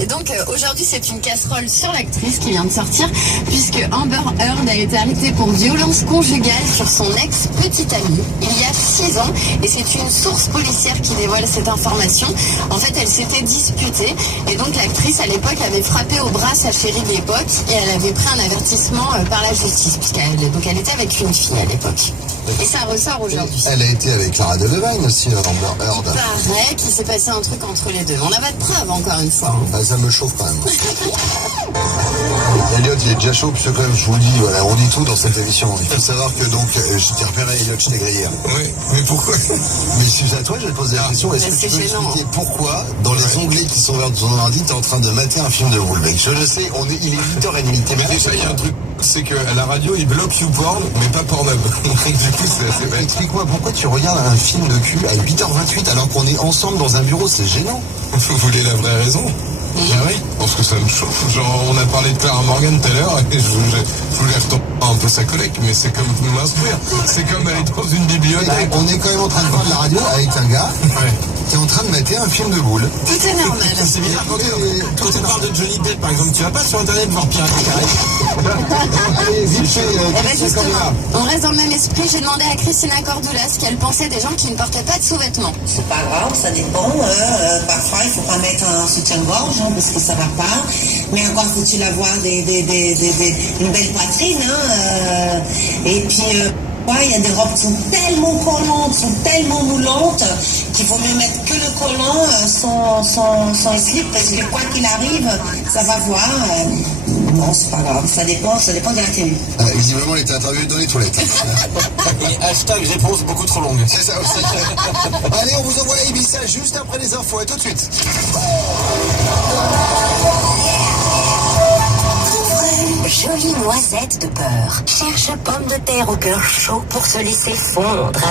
Et donc aujourd'hui c'est une casserole sur l'actrice qui vient de sortir puisque Amber Heard a été arrêtée pour violence conjugale sur son ex-petite amie il y a 6 ans et c'est une source policière qui dévoile cette information. En fait elle s'était disputée et donc l'actrice à l'époque avait frappé au bras sa chérie de l'époque et elle avait pris un avertissement par la justice elle était avec une fille à l'époque. Et ça ressort aujourd'hui. Elle a été avec Lara Delevingne aussi, Amber Heard. Il paraît qu'il s'est passé un truc entre les deux. On n'a pas de preuves encore une fois. Bah, ça me chauffe quand même. Elliot, il est déjà chaud, puisque quand même, je vous le dis, voilà, on dit tout dans cette émission. Il faut savoir que donc, je t'ai repéré, Elliot, je t'ai grillé. Oui, mais pourquoi? Mais c'est à toi, je vais te poser la question. Est-ce que tu peux expliquer pourquoi, dans les onglets qui sont vers ton ordi, t'es en train de mater un film de Wolbeck? Je sais, il est 8h30. Mais déjà, il y a un truc, c'est qu'à la radio, ils bloquent YouPorn, mais pas Pornhub. Du coup, c'est assez bête. Explique-moi, pourquoi tu regardes un film de cul à 8h28 alors qu'on est ensemble dans un bureau? C'est gênant. Vous voulez la vraie raison? Ah oui, parce que ça me chauffe. Genre, on a parlé de Clara Morgan tout à l'heure et je voulais retomber un peu sa collègue, mais c'est comme m'instruire. C'est comme aller dans une bibliothèque. On est quand même en train de voir de la radio avec un gars qui est en train de mater un film de boule. Tout est normal. C'est bizarre. Quand on parle de Johnny Depp, par exemple, tu vas pas sur Internet voir Pirates des Caraïbes? Allez, vite fait, Eh ben justement, on reste dans le même esprit. J'ai demandé à Christina Cordula ce qu'elle pensait des gens qui ne portaient pas de sous-vêtements. C'est pas grave, ça dépend. Parfois, il faut pas mettre un soutien-gorge parce que ça va pas. Mais encore faut-il avoir une belle poitrine. Et puis, il y a des robes qui sont tellement collantes, sont tellement moulantes qu'il vaut mieux mettre que le collant sans slip parce que quoi qu'il arrive, ça va voir. Non, c'est pas grave, ça dépend de la tenue. Visiblement, elle était interviewée dans les toilettes. Et hashtag réponse beaucoup trop longue. C'est ça aussi. Allez, on vous envoie à Ibiza juste après les infos. À tout de suite. Jolie noisette de beurre. Cherche pomme de terre au cœur chaud pour se laisser fondre.